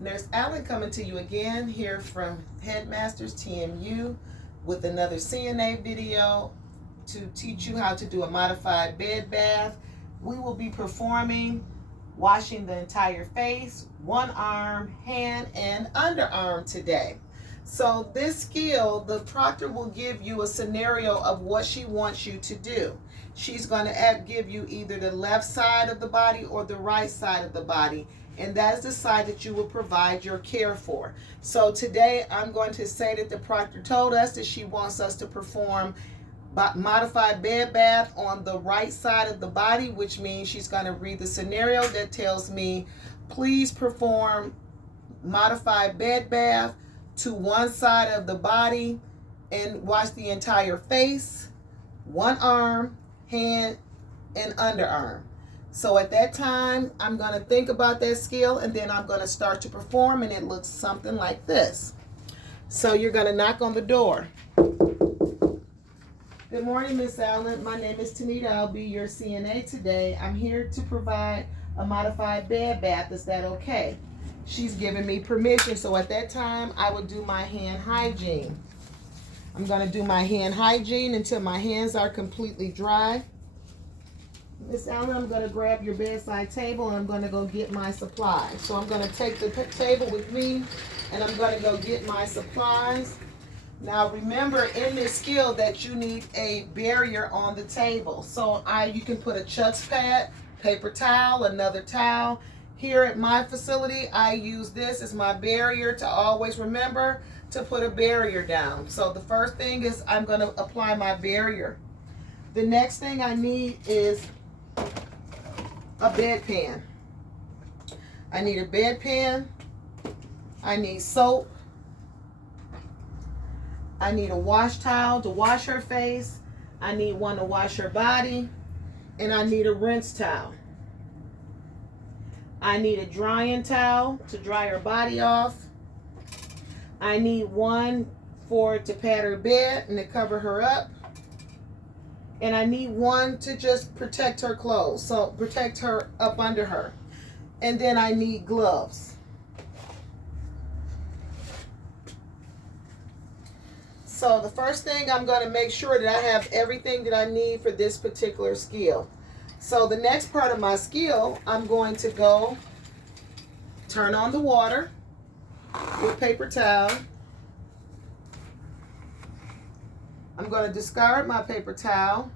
Nurse Allen coming to you again here from Headmasters TMU with another CNA video to teach you how to do a modified bed bath. We will be performing washing the entire face, one arm, hand, and underarm today. So this skill, the proctor will give you a scenario of what she wants you to do. She's going to give you either the left side of the body or the right side of the body, and that is the side that you will provide your care for. So today I'm going to say that the proctor told us that she wants us to perform modified bed bath on the right side of the body, which means she's going to read the scenario that tells me, please perform modified bed bath to one side of the body and wash the entire face, one arm, hand, and underarm. So at that time, I'm going to think about that skill, and then I'm going to start to perform, and it looks something like this. So you're going to knock on the door. Good morning, Miss Allen. My name is Tanita. I'll be your CNA today. I'm here to provide a modified bed bath. Is that okay? She's given me permission, so at that time, I will do my hand hygiene. I'm going to do my hand hygiene until my hands are completely dry. Miss Allen, I'm going to grab your bedside table and I'm going to go get my supplies. So I'm going to take the table with me and I'm going to go get my supplies. Now remember in this skill that you need a barrier on the table. So you can put a Chuck's pad, paper towel, another towel. Here at my facility, I use this as my barrier to always remember to put a barrier down. So the first thing is I'm going to apply my barrier. The next thing I need is a bedpan. I need a bedpan. I need soap. I need a wash towel to wash her face. I need one to wash her body. And I need a rinse towel. I need a drying towel to dry her body off. I need one to pat her bed and to cover her up. And I need one to just protect her clothes, so protect her up under her. And then I need gloves. So the first thing, I'm going to make sure that I have everything that I need for this particular skill. So the next part of my skill, I'm going to go turn on the water with paper towel. I'm going to discard my paper towel.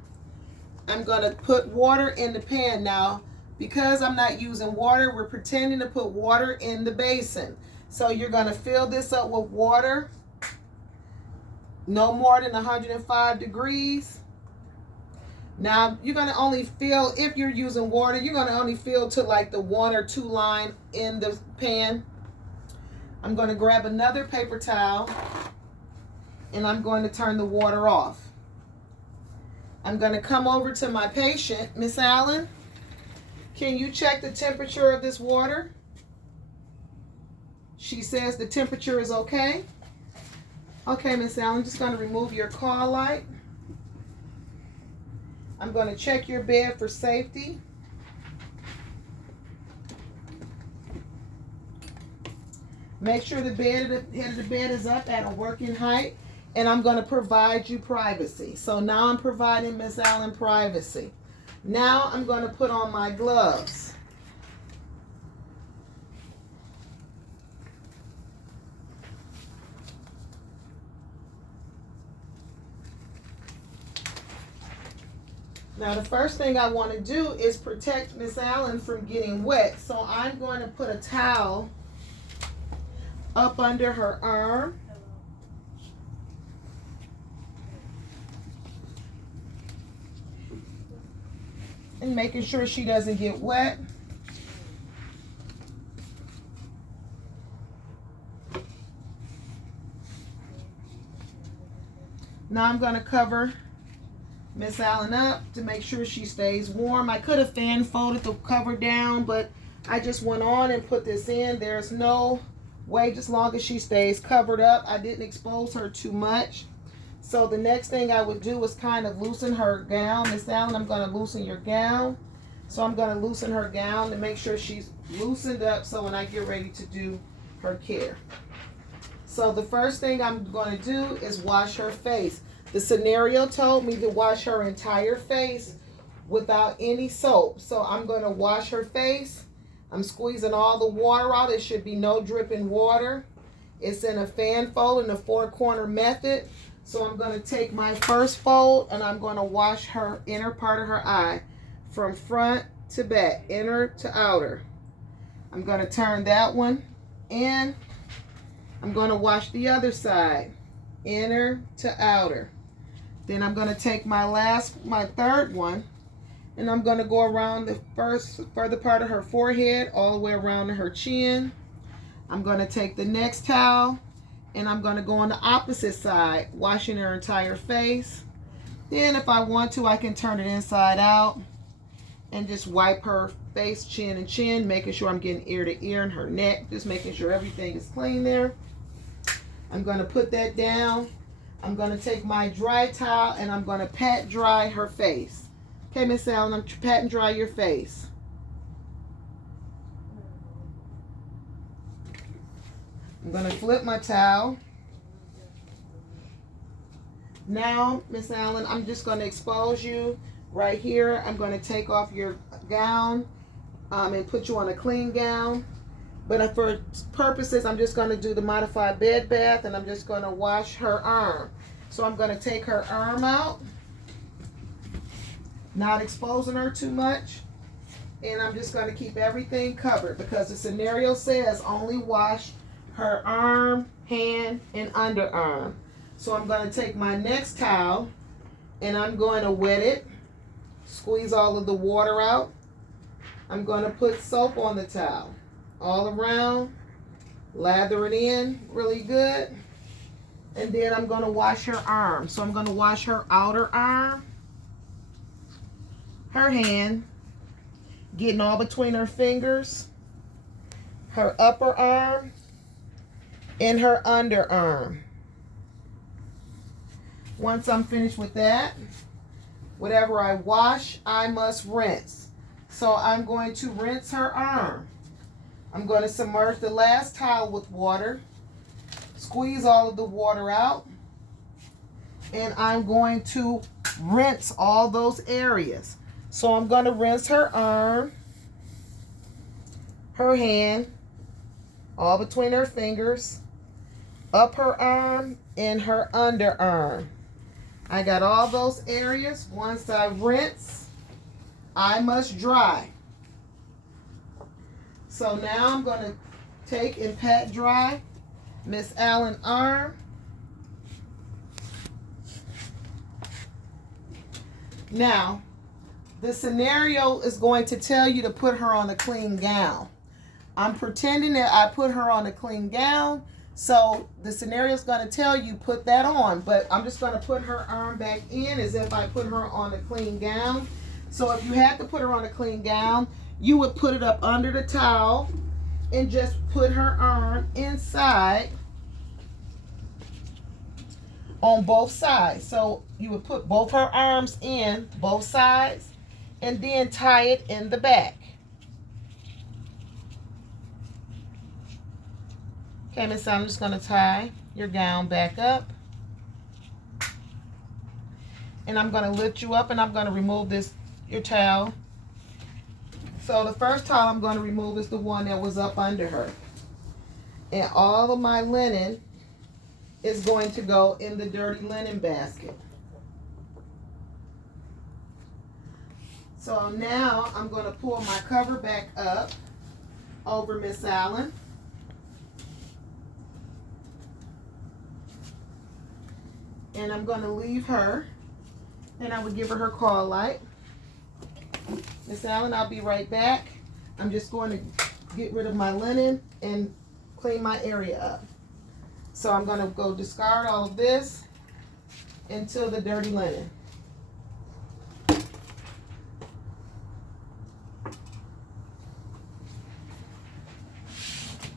I'm going to put water in the pan. Now, because I'm not using water, we're pretending to put water in the basin. So you're going to fill this up with water, no more than 105 degrees. Now, you're going to only fill, if you're using water, you're going to only fill to like the 1 or 2 line in the pan. I'm going to grab another paper towel and I'm going to turn the water off. I'm going to come over to my patient. Miss Allen, can you check the temperature of this water? She says the temperature is okay. Okay, Miss Allen, I'm just going to remove your call light. I'm going to check your bed for safety. Make sure the head of the bed is up at a working height. And I'm going to provide you privacy. So now I'm providing Miss Allen privacy. Now I'm going to put on my gloves. Now the first thing I want to do is protect Miss Allen from getting wet. So I'm going to put a towel up under her arm. And making sure she doesn't get wet. Now I'm going to cover Miss Allen up to make sure she stays warm. I could have fan folded the cover down, but I just went on and put this in. There's no way, just long as she stays covered up. I didn't expose her too much. So the next thing I would do is kind of loosen her gown. Miss Allen, I'm going to loosen your gown. So I'm going to loosen her gown to make sure she's loosened up so when I get ready to do her care. So the first thing I'm going to do is wash her face. The scenario told me to wash her entire face without any soap. So I'm going to wash her face. I'm squeezing all the water out. There should be no dripping water. It's in a fan fold in the 4-corner method. So I'm going to take my first fold and I'm going to wash her inner part of her eye from front to back, inner to outer. I'm going to turn that one in. I'm going to wash the other side, inner to outer. Then I'm going to take my third one, and I'm going to go around the further part of her forehead all the way around to her chin. I'm going to take the next towel and I'm going to go on the opposite side, washing her entire face. Then if I want to, I can turn it inside out and just wipe her face, chin and chin, making sure I'm getting ear to ear and her neck, just making sure everything is clean there. I'm going to put that down. I'm going to take my dry towel and I'm going to pat dry her face. Okay, Miss Allen, I'm pat and dry your face. I'm going to flip my towel. Now, Miss Allen, I'm just going to expose you right here. I'm going to take off your gown and put you on a clean gown. But for purposes, I'm just going to do the modified bed bath, and I'm just going to wash her arm. So I'm going to take her arm out, not exposing her too much. And I'm just going to keep everything covered because the scenario says only wash her arm, hand, and underarm. So I'm going to take my next towel and I'm going to wet it, squeeze all of the water out. I'm going to put soap on the towel all around, lather it in really good, and then I'm going to wash her arm. So I'm going to wash her outer arm, her hand, getting all between her fingers, her upper arm, and her underarm. Once I'm finished with that, whatever I wash, I must rinse. So I'm going to rinse her arm. I'm going to submerge the last towel with water, squeeze all of the water out, and I'm going to rinse all those areas. So I'm going to rinse her arm, her hand, all between her fingers, up her arm, and her underarm. I got all those areas. Once I rinse, I must dry. So now I'm going to take and pat dry Miss Allen's arm. Now, the scenario is going to tell you to put her on a clean gown. I'm pretending that I put her on a clean gown, so the scenario is going to tell you put that on, but I'm just going to put her arm back in as if I put her on a clean gown. So if you had to put her on a clean gown, you would put it up under the towel and just put her arm inside on both sides. So you would put both her arms in both sides and then tie it in the back. Okay, Miss, I'm just going to tie your gown back up. And I'm going to lift you up and I'm going to remove your towel. So the first towel I'm going to remove is the one that was up under her. And all of my linen is going to go in the dirty linen basket. So now I'm going to pull my cover back up over Miss Allen. And I'm going to leave her, and I would give her call light. Miss Allen, I'll be right back. I'm just going to get rid of my linen and clean my area up. So I'm going to go discard all of this into the dirty linen.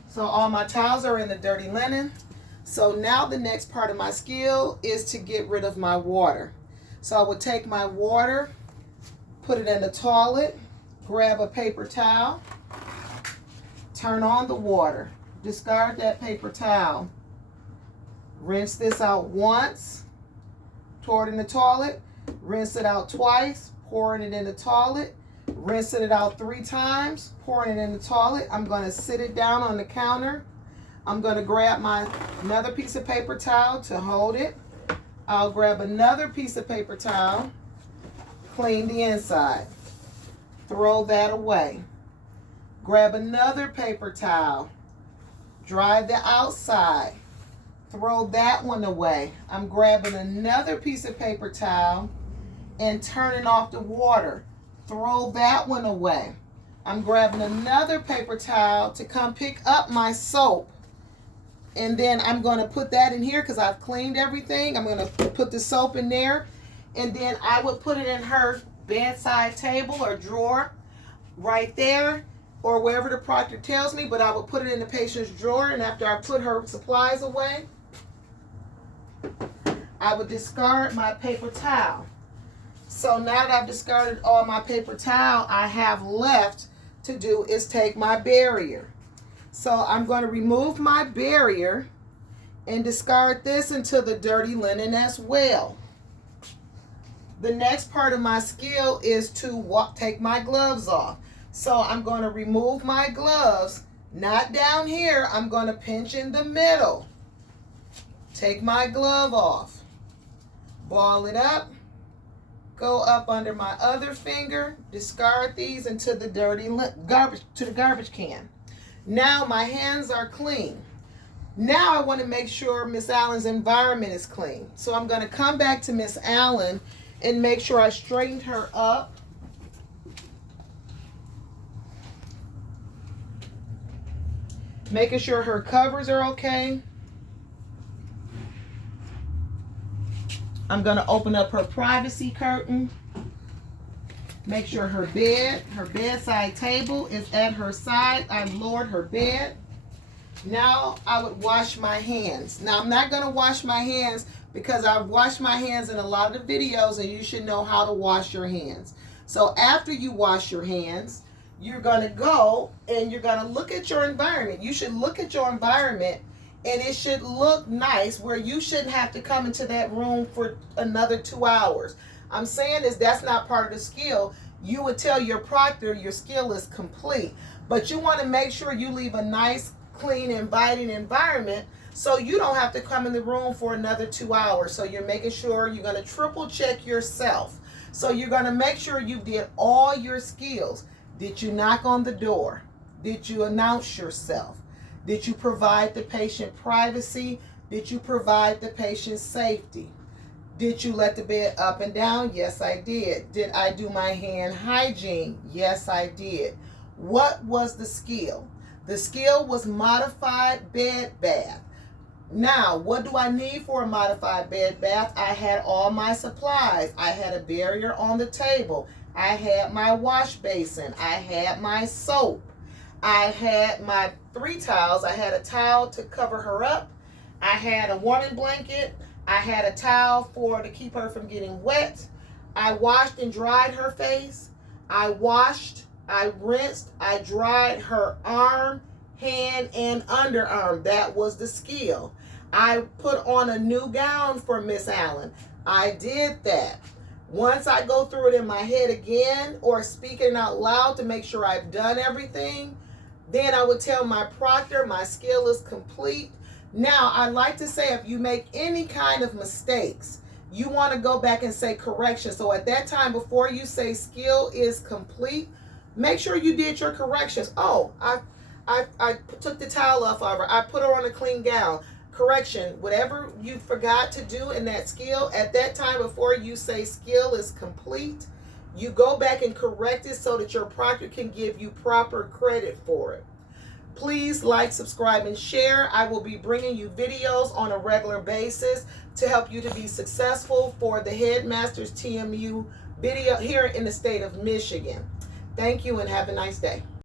So all my towels are in the dirty linen. So now the next part of my skill is to get rid of my water. So I would take my water, put it in the toilet, grab a paper towel, turn on the water, discard that paper towel. Rinse this out once, pour it in the toilet, rinse it out twice, pouring it in the toilet, rinsing it out 3 times, pouring it in the toilet. I'm going to sit it down on the counter. I'm going to grab another piece of paper towel to hold it. I'll grab another piece of paper towel, clean the inside, throw that away. Grab another paper towel, dry the outside, throw that one away. I'm grabbing another piece of paper towel and turning off the water. Throw that one away. I'm grabbing another paper towel to come pick up my soap. And then I'm going to put that in here because I've cleaned everything. I'm going to put the soap in there. And then I would put it in her bedside table or drawer right there, or wherever the proctor tells me, but I would put it in the patient's drawer. And after I put her supplies away, I would discard my paper towel. So now that I've discarded all my paper towel, I have left to do is take my barrier. So I'm going to remove my barrier and discard this into the dirty linen as well. The next part of my skill is to take my gloves off. So I'm going to remove my gloves, not down here. I'm going to pinch in the middle. Take my glove off. Ball it up. Go up under my other finger. Discard these into the garbage can. Now my hands are clean. Now I want to make sure Miss Allen's environment is clean. So I'm going to come back to Miss Allen and make sure I straightened her up. Making sure her covers are okay. I'm going to open up her privacy curtain. Make sure her bedside table is at her side. I've lowered her bed. Now I would wash my hands. Now I'm not going to wash my hands because I've washed my hands in a lot of the videos, and you should know how to wash your hands. So after you wash your hands, you're going to go and you're going to look at your environment. You should look at your environment, and it should look nice where you shouldn't have to come into that room for another 2 hours. I'm saying is that's not part of the skill. You would tell your proctor your skill is complete, but you want to make sure you leave a nice, clean, inviting environment so you don't have to come in the room for another 2 hours. So you're making sure you're going to triple check yourself. So you're going to make sure you did all your skills. Did you knock on the door? Did you announce yourself? Did you provide the patient privacy? Did you provide the patient safety? Did you let the bed up and down? Yes, I did. Did I do my hand hygiene? Yes, I did. What was the skill? The skill was modified bed bath. Now, what do I need for a modified bed bath? I had all my supplies. I had a barrier on the table. I had my wash basin. I had my soap. I had my 3 towels. I had a towel to cover her up. I had a warming blanket. I had a towel to keep her from getting wet. I washed and dried her face. I washed, I rinsed, I dried her arm, hand, and underarm. That was the skill. I put on a new gown for Miss Allen. I did that. Once I go through it in my head again or speaking out loud to make sure I've done everything, then I would tell my proctor my skill is complete. Now, I'd like to say if you make any kind of mistakes, you want to go back and say correction. So at that time, before you say skill is complete, make sure you did your corrections. Oh, I took the towel off of her. I put her on a clean gown. Correction, whatever you forgot to do in that skill, at that time before you say skill is complete, you go back and correct it so that your proctor can give you proper credit for it. Please like, subscribe, and share. I will be bringing you videos on a regular basis to help you to be successful for the Headmaster's TMU video here in the state of Michigan. Thank you and have a nice day.